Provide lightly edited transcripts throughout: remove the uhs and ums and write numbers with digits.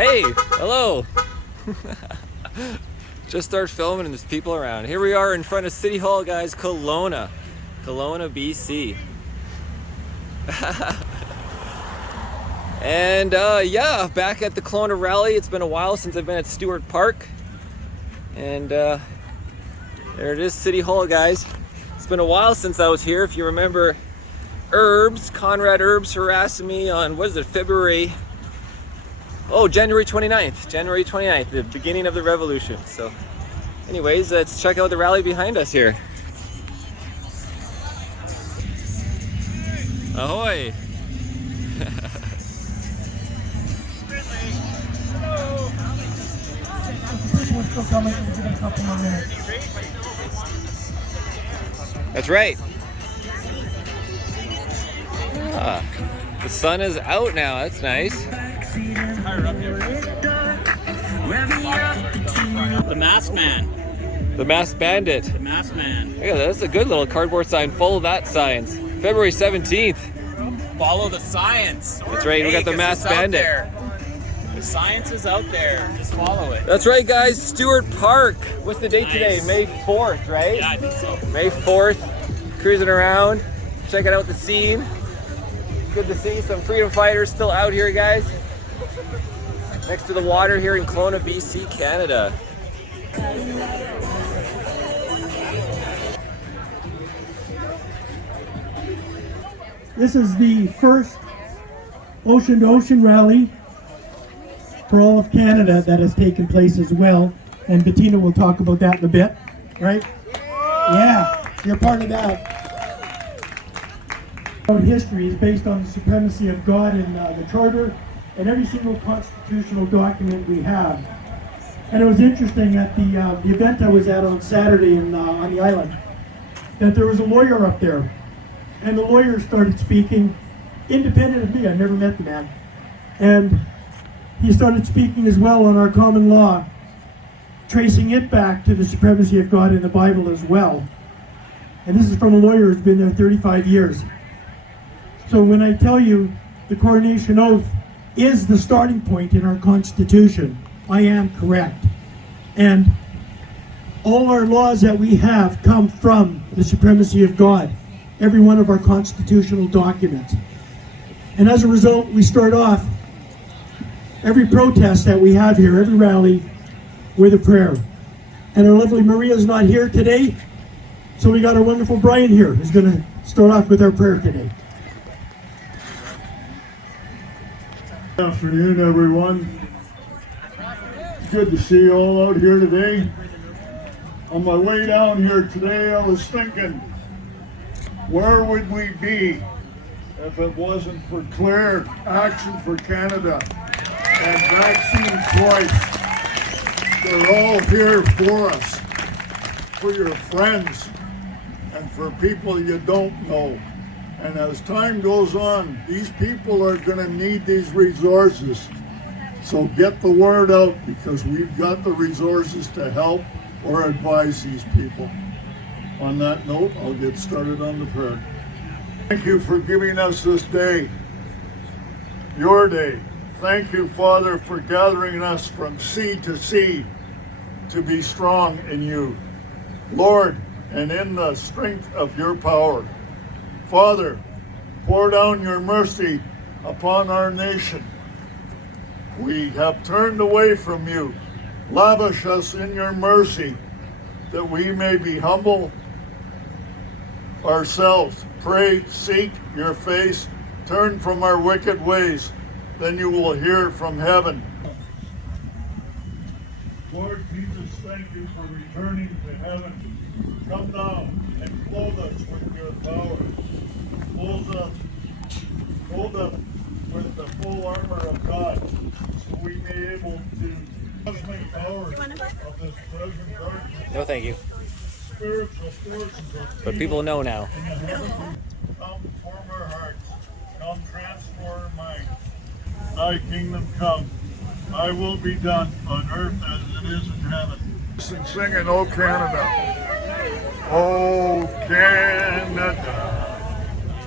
Hey, hello. Just start filming and there's people around. Here we are in front of City Hall, guys. Kelowna, BC. And yeah, back at the Kelowna rally. It's been a while since I've been at Stewart Park. And there it is, City Hall, guys. It's been a while since I was here. If you remember, Conrad Herbs harassing me on, what is it, January 29th, the beginning of the revolution. So anyways, let's check out the rally behind us here. Ahoy! That's right. Ah, the sun is out now. That's nice. The Masked Man. The Masked Bandit. The Masked Man. Yeah, that's a good little cardboard sign. Follow that science. February 17th. Follow the science. That's right. We got the Masked Bandit. The science is out there. Just follow it. That's right, guys. Stewart Park. What's the date today? May 4th, right? Yeah, I think so. May 4th. Cruising around, checking out the scene. Good to see some freedom fighters still out here, guys. Next to the water here in Kelowna, BC, Canada. This is the first ocean-to-ocean rally for all of Canada that has taken place as well. And Bettina will talk about that in a bit, right? Yeah, you're part of that. Our history is based on the supremacy of God in the Charter and every single constitutional document we have. And it was interesting at the event I was at on Saturday on the island, that there was a lawyer up there. And the lawyer started speaking, independent of me. I never met the man. And he started speaking as well on our common law, tracing it back to the supremacy of God in the Bible as well. And this is from a lawyer who's been there 35 years. So when I tell you the coronation oath is the starting point in our Constitution, I am correct. And all our laws that we have come from the supremacy of God, every one of our constitutional documents. And as a result, we start off every protest that we have here, every rally, with a prayer. And our lovely Maria's not here today, so we got our wonderful Brian here who's going to start off with our prayer today. Good afternoon, everyone. It's good to see you all out here today. On my way down here today, I was thinking, where would we be if it wasn't for clear action for Canada and vaccine choice? They're all here for us, for your friends, and for people you don't know. And as time goes on, these people are going to need these resources. So get the word out, because we've got the resources to help or advise these people. On that note, I'll get started on the prayer. Thank you for giving us this day, your day. Thank you, Father, for gathering us from sea to sea to be strong in you, Lord, and in the strength of your power. Father, pour down your mercy upon our nation. We have turned away from you. Lavish us in your mercy, that we may be humble ourselves. Pray, seek your face, turn from our wicked ways, then you will hear from heaven. Lord Jesus, thank you for returning to heaven. Come down and clothe us with your power. Clothe us with the full armor of God, so we may be able to cosmic powers of this present darkness. No, thank you. Spiritual forces of But people know now. come form our hearts, come transform our minds. Thy kingdom come, thy will be done on earth as it is in heaven. Singing, "Oh Canada, oh Canada,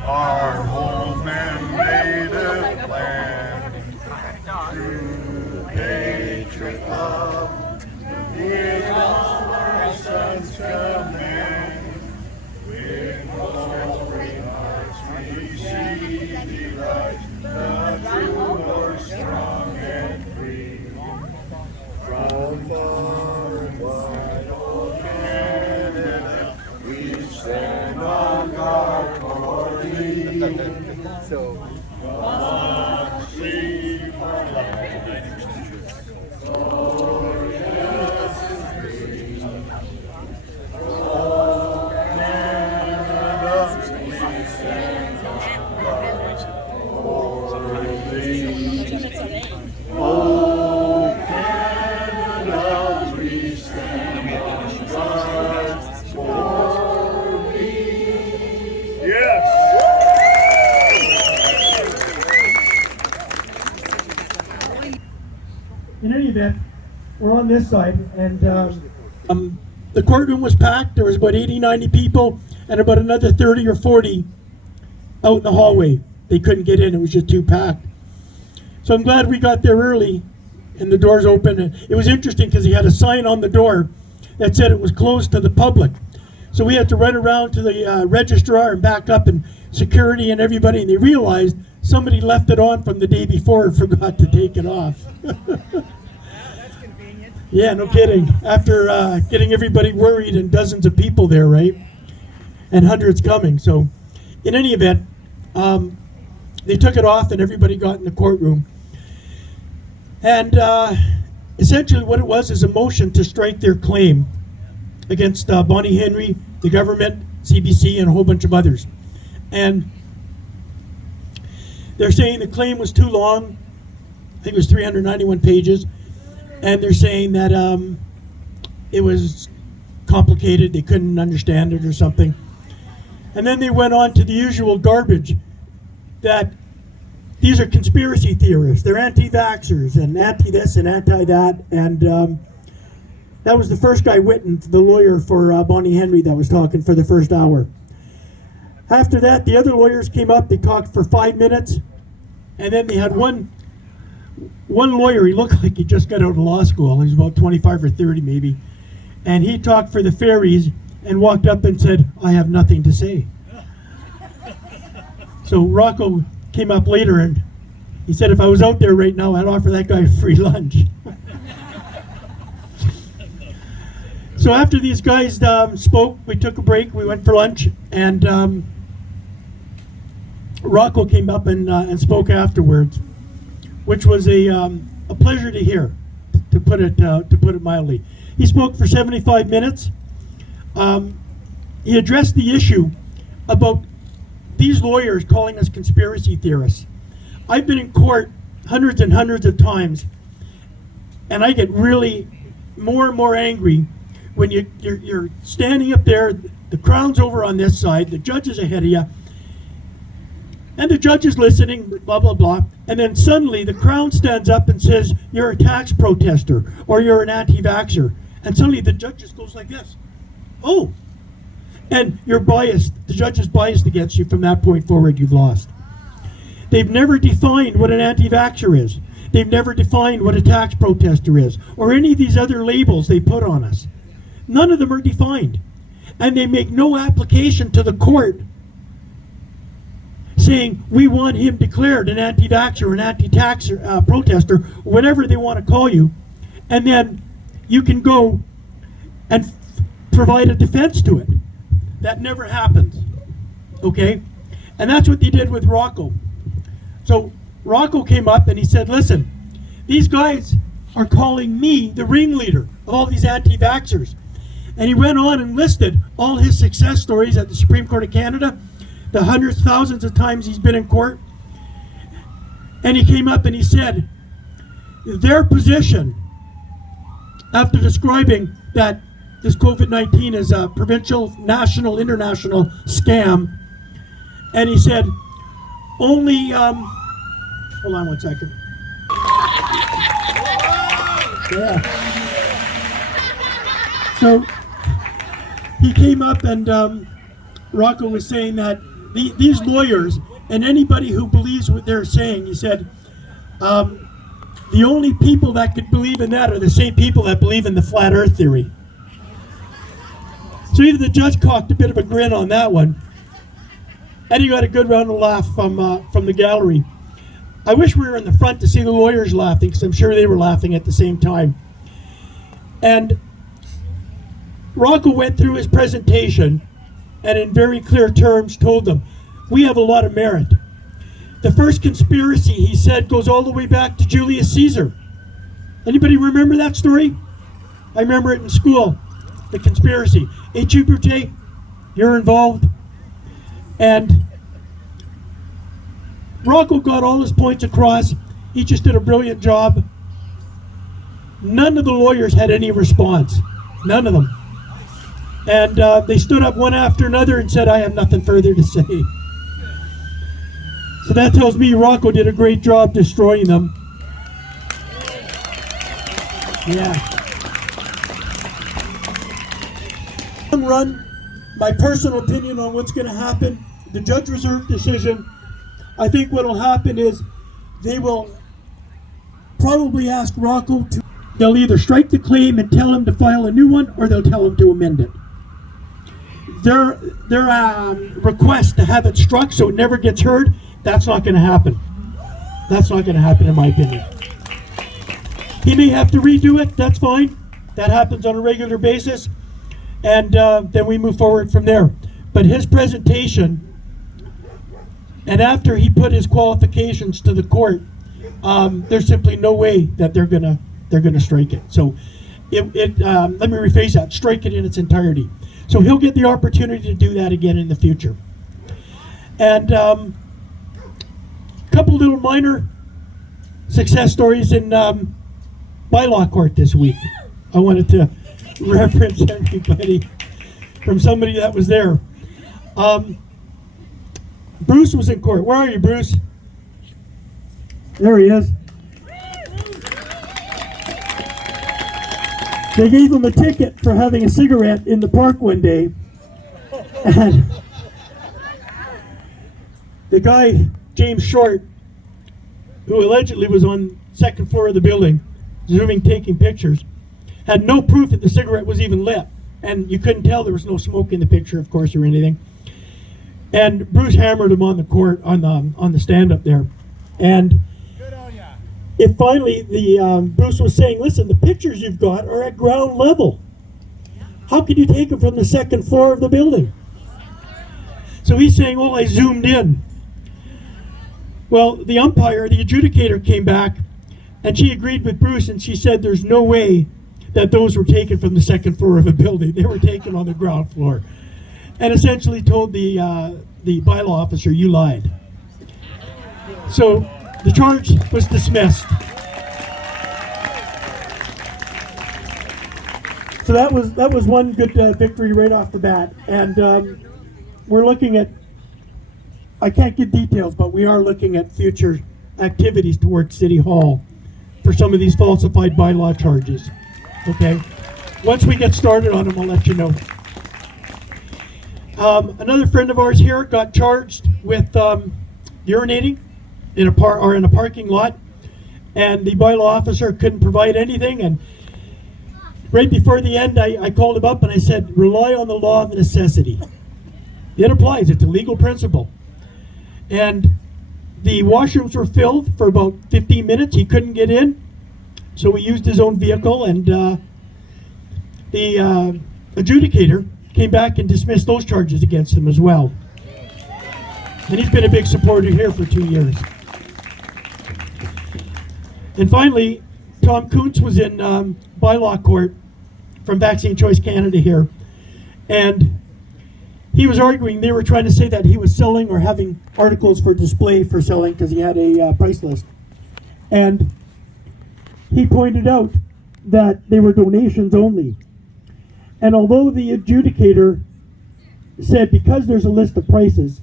our home and native land. Today So. In any event, we're on this side, and the courtroom was packed. There was about 80, 90 people, and about another 30 or 40 out in the hallway. They couldn't get in. It was just too packed. So I'm glad we got there early, and the doors open. And it was interesting because he had a sign on the door that said it was closed to the public. So we had to run around to the registrar and back up, and security and everybody, and they realized somebody left it on from the day before and forgot to take it off. That's convenient. Yeah, no kidding. After getting everybody worried and dozens of people there, right? And hundreds coming. So in any event, they took it off and everybody got in the courtroom. And essentially what it was is a motion to strike their claim against Bonnie Henry, the government, CBC, and a whole bunch of others. And they're saying the claim was too long. I think it was 391 pages. And they're saying that it was complicated, they couldn't understand it or something. And then they went on to the usual garbage that these are conspiracy theorists, they're anti-vaxxers and anti-this and anti-that. And that was the first guy, Witten, the lawyer for Bonnie Henry, that was talking for the first hour. After that, the other lawyers came up, they talked for 5 minutes, and then they had one lawyer, he looked like he just got out of law school, he was about 25 or 30 maybe, and he talked for the fairies and walked up and said, "I have nothing to say." So Rocco came up later and he said, if I was out there right now, I'd offer that guy a free lunch. So after these guys spoke, we took a break, we went for lunch, and Rocco came up and spoke afterwards, which was a pleasure to hear, to put it mildly. He spoke for 75 minutes. He addressed the issue about these lawyers calling us conspiracy theorists. I've been in court hundreds and hundreds of times, and I get really more and more angry when you're standing up there, the Crown's over on this side, the judge is ahead of you, and the judge is listening, blah, blah, blah, and then suddenly the Crown stands up and says, you're a tax protester, or you're an anti-vaxxer, and suddenly the judge just goes like this. Oh, and you're biased. The judge is biased against you. From that point forward, you've lost. They've never defined what an anti-vaxxer is. They've never defined what a tax protester is, or any of these other labels they put on us. None of them are defined. And they make no application to the court saying, we want him declared an anti-vaxxer, an anti-tax protester, whatever they want to call you. And then you can go and provide a defense to it. That never happens, okay? And that's what they did with Rocco. So Rocco came up and he said, listen, these guys are calling me the ringleader of all these anti-vaxxers. And he went on and listed all his success stories at the Supreme Court of Canada, the hundreds, thousands of times he's been in court. And he came up and he said, their position, after describing that this COVID-19 is a provincial, national, international scam, and he said, only, hold on 1 second. Yeah. So he came up and Rocco was saying that these lawyers and anybody who believes what they're saying, he said, the only people that could believe in that are the same people that believe in the flat earth theory. So even the judge cocked a bit of a grin on that one. And he got a good round of laugh from the gallery. I wish we were in the front to see the lawyers laughing, because I'm sure they were laughing at the same time. And Rocco went through his presentation and in very clear terms told them, we have a lot of merit. The first conspiracy, he said, goes all the way back to Julius Caesar. Anybody remember that story? I remember it in school, the conspiracy. H.U. Brute, you're involved. And Rocco got all his points across. He just did a brilliant job. None of the lawyers had any response. None of them. And they stood up one after another and said, I have nothing further to say. So that tells me Rocco did a great job destroying them. Yeah. Long run, my personal opinion on what's going to happen, the judge reserved decision, I think what will happen is they will probably ask Rocco to, they'll either strike the claim and tell him to file a new one, or they'll tell him to amend it. Their request to have it struck so it never gets heard, that's not going to happen. That's not going to happen in my opinion. He may have to redo it, that's fine. That happens on a regular basis. And then we move forward from there. But his presentation, and after he put his qualifications to the court, there's simply no way that they're gonna strike it. So let me rephrase that, strike it in its entirety. So he'll get the opportunity to do that again in the future. And a couple little minor success stories in Bylaw court this week. I wanted to reference everybody from somebody that was there. Bruce was in court. Where are you, Bruce? There he is. They gave him a ticket for having a cigarette in the park one day. And the guy, James Short, who allegedly was on the second floor of the building, zooming, taking pictures, had no proof that the cigarette was even lit. And you couldn't tell, there was no smoke in the picture, of course, or anything. And Bruce hammered him on the court, on the stand up there. And it finally, Bruce was saying, listen, the pictures you've got are at ground level. How could you take them from the second floor of the building? So he's saying, well, I zoomed in. Well, the umpire, the adjudicator, came back, and she agreed with Bruce, and she said there's no way that those were taken from the second floor of a building. They were taken on the ground floor. And essentially told the bylaw officer, you lied. So the charge was dismissed. So that was one good victory right off the bat. And we're looking at, I can't give details, but we are looking at future activities towards City Hall for some of these falsified bylaw charges. Okay? Once we get started on them, I'll let you know. Another friend of ours here got charged with urinating in a parking lot, and the bylaw officer couldn't provide anything. And right before the end, I called him up and I said, rely on the law of necessity. It applies. It's a legal principle. And the washrooms were filled for about 15 minutes. He couldn't get in, so he used his own vehicle, and the adjudicator came back and dismissed those charges against him as well. And he's been a big supporter here for 2 years. And finally, Tom Kuntz was in bylaw court from Vaccine Choice Canada here. And he was arguing, they were trying to say that he was selling or having articles for display for selling because he had a price list. And he pointed out that they were donations only. And although the adjudicator said because there's a list of prices,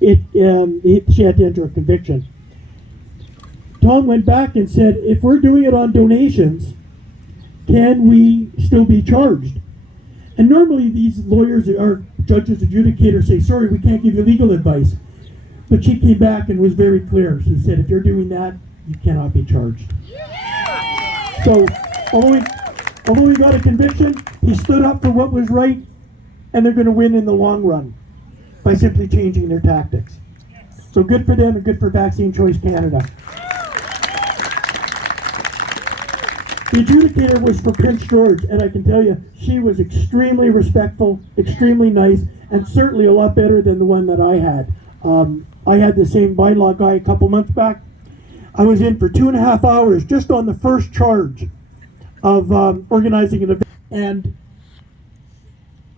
she had to enter a conviction. Tom went back and said, if we're doing it on donations, can we still be charged? And normally these lawyers or judges, adjudicators say, sorry, we can't give you legal advice. But she came back and was very clear. She said, if you're doing that, you cannot be charged. Yeah! So, although he got a conviction, he stood up for what was right, and they're going to win in the long run by simply changing their tactics. So good for them and good for Vaccine Choice Canada. The adjudicator was for Prince George, and I can tell you, she was extremely respectful, extremely nice, and certainly a lot better than the one that I had. I had the same bylaw guy a couple months back. I was in for 2.5 hours just on the first charge of organizing an event. And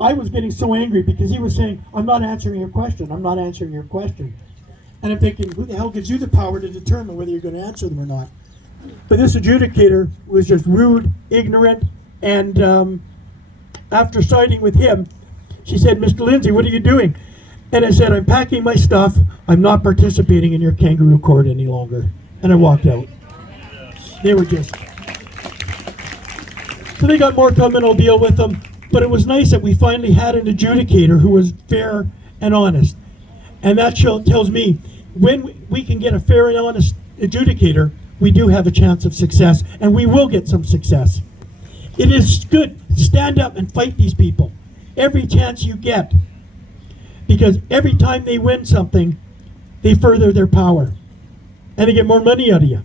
I was getting so angry because he was saying, I'm not answering your question, I'm not answering your question. And I'm thinking, who the hell gives you the power to determine whether you're going to answer them or not? But this adjudicator was just rude, ignorant, and after siding with him, she said, Mr. Lindsay, what are you doing? And I said, I'm packing my stuff, I'm not participating in your kangaroo court any longer. And I walked out. They were just... So they got more coming, I'll deal with them. But it was nice that we finally had an adjudicator who was fair and honest. And that tells me, when we can get a fair and honest adjudicator, we do have a chance of success, and we will get some success. It is good. Stand up and fight these people every chance you get, because every time they win something, they further their power, and they get more money out of you.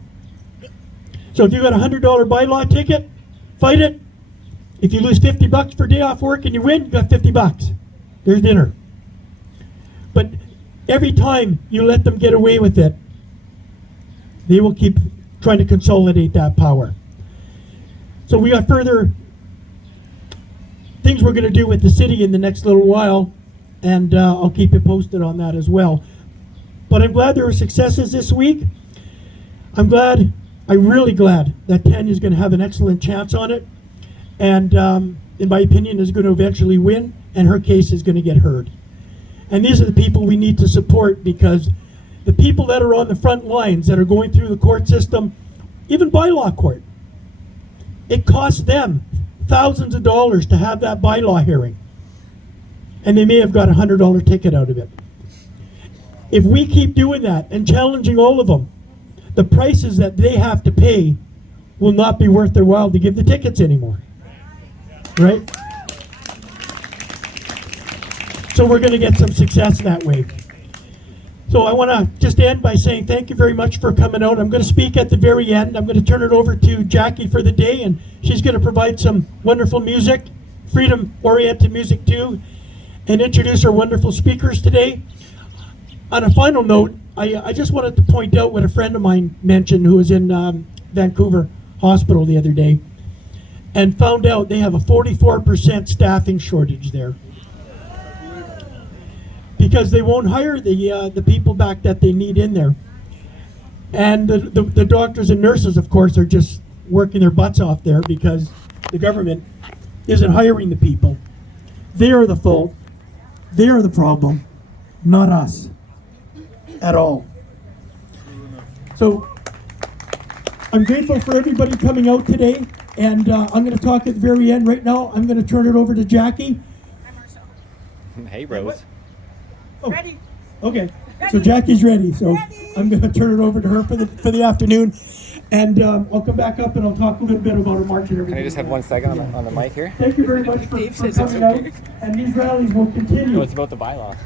So if you got a $100 bylaw ticket, fight it. If you lose $50 per day off work and you win, you got $50. There's dinner. But every time you let them get away with it, they will keep trying to consolidate that power. So we got further things we're going to do with the city in the next little while, and I'll keep you posted on that as well. But I'm glad there were successes this week. I'm really glad that Tanya is going to have an excellent chance on it, and in my opinion is going to eventually win, and her case is going to get heard. And these are the people we need to support, because the people that are on the front lines that are going through the court system, even bylaw court, it costs them thousands of dollars to have that bylaw hearing. And they may have got a $100 ticket out of it. If we keep doing that and challenging all of them, the prices that they have to pay will not be worth their while to give the tickets anymore. Right? So we're going to get some success that way. So I want to just end by saying thank you very much for coming out. I'm going to speak at the very end. I'm going to turn it over to Jackie for the day, and she's going to provide some wonderful music, freedom-oriented music too, and introduce our wonderful speakers today. On a final note, I just wanted to point out what a friend of mine mentioned who was in Vancouver Hospital the other day, and found out they have a 44% staffing shortage there, because they won't hire the people back that they need in there. And the doctors and nurses, of course, are just working their butts off there because the government isn't hiring the people. They are the fault. They are the problem, not us at all. So I'm grateful for everybody coming out today, and I'm going to talk at the very end. Right now, I'm going to turn it over to Jackie. Hey, Rose. Oh, ready. Okay, so Jackie's ready, so I'm going to turn it over to her for the afternoon, and I'll come back up and I'll talk a little bit about our march and everything. Can I just have 1 second on the mic here? Thank you very much for coming out, and these rallies will continue. No, it's about the bylaw.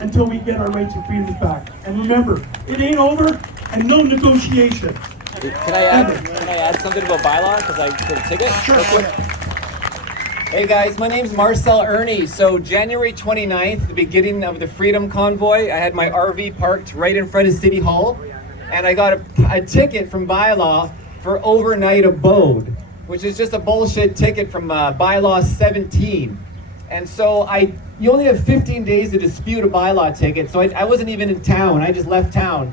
Until we get our rights and freedoms back. And remember, it ain't over, and no negotiation. Can I add something about bylaw because I did a ticket? Sure. Real quick. Hey guys, my name's Marcel Irnie. So January 29th, the beginning of the Freedom Convoy, I had my RV parked right in front of City Hall, and I got a ticket from Bylaw for overnight abode, which is just a bullshit ticket from Bylaw 17. And so you only have 15 days to dispute a bylaw ticket, so I wasn't even in town, I just left town.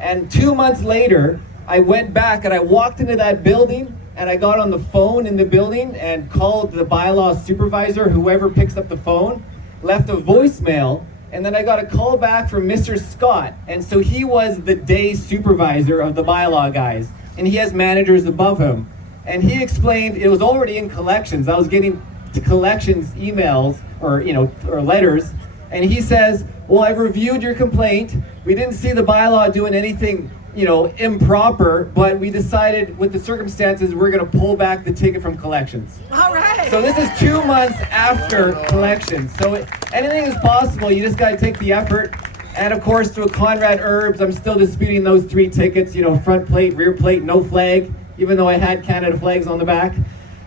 And 2 months later, I went back and I walked into that building, and I got on the phone in the building and called the bylaw supervisor, whoever picks up the phone, left a voicemail, and then I got a call back from Mr. Scott. And so he was the day supervisor of the bylaw guys, and he has managers above him. And he explained it was already in collections. I was getting to collections emails or letters, and he says, well, I've reviewed your complaint. We didn't see the bylaw doing anything improper, but we decided with the circumstances we're going to pull back the ticket from collections. All right. So this is 2 months after collections. So anything is possible. You just got to take the effort. And of course, to Conrad Herbs, I'm still disputing those 3 tickets. Front plate, rear plate, no flag, even though I had Canada flags on the back.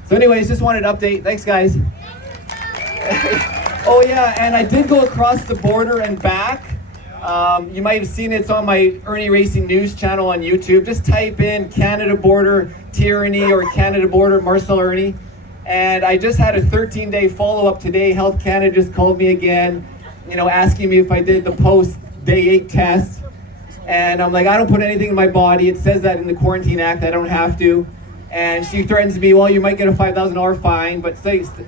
So anyways, just wanted to update. Thanks, guys. Oh yeah, and I did go across the border and back. You might have seen it's on my Irnieracing News channel on YouTube. Just type in Canada Border Tyranny or Canada Border Marcel Irnie. And I just had a 13-day follow-up today. Health Canada just called me again, you know, asking me if I did the post-day 8 test. And I'm like, I don't put anything in my body. It says that in the Quarantine Act, I don't have to. And she threatens me, well, you might get a $5,000 fine, but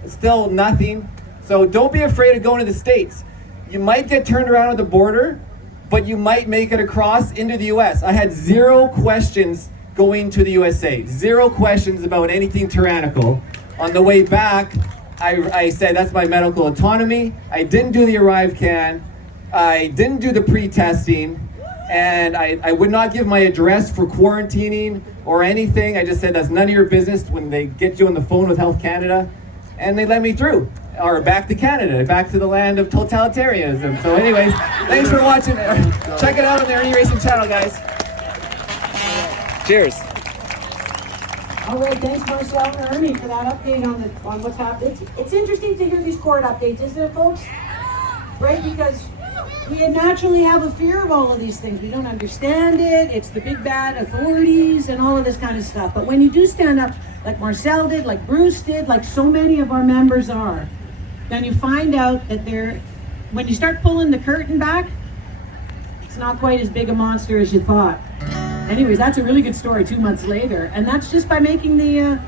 still nothing. So don't be afraid of going to the States. You might get turned around at the border, but you might make it across into the US. I had 0 questions going to the USA. 0 questions about anything tyrannical. On the way back, I said that's my medical autonomy. I didn't do the ArriveCan. I didn't do the pre-testing. And I would not give my address for quarantining or anything. I just said that's none of your business when they get you on the phone with Health Canada. And they let me through. Or back to Canada, back to the land of totalitarianism. So anyways, thanks for watching. Check it out on the Irnieracing channel, guys. Cheers. All right, thanks Marcel Irnie for that update on what's happening. It's interesting to hear these court updates, isn't it, folks? Right, because we naturally have a fear of all of these things. We don't understand it. It's the big bad authorities and all of this kind of stuff. But when you do stand up, like Marcel did, like Bruce did, like so many of our members are, then you find out that when you start pulling the curtain back, it's not quite as big a monster as you thought. Anyways, that's a really good story 2 months later, and that's just by making the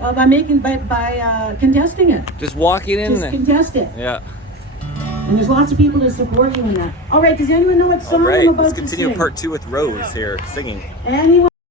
by contesting it. Just walking in. Just contest it. Yeah. And there's lots of people to support you in that. All right, does anyone know what song I'm about to sing? Let's continue part 2 with Rose here singing. Anyone?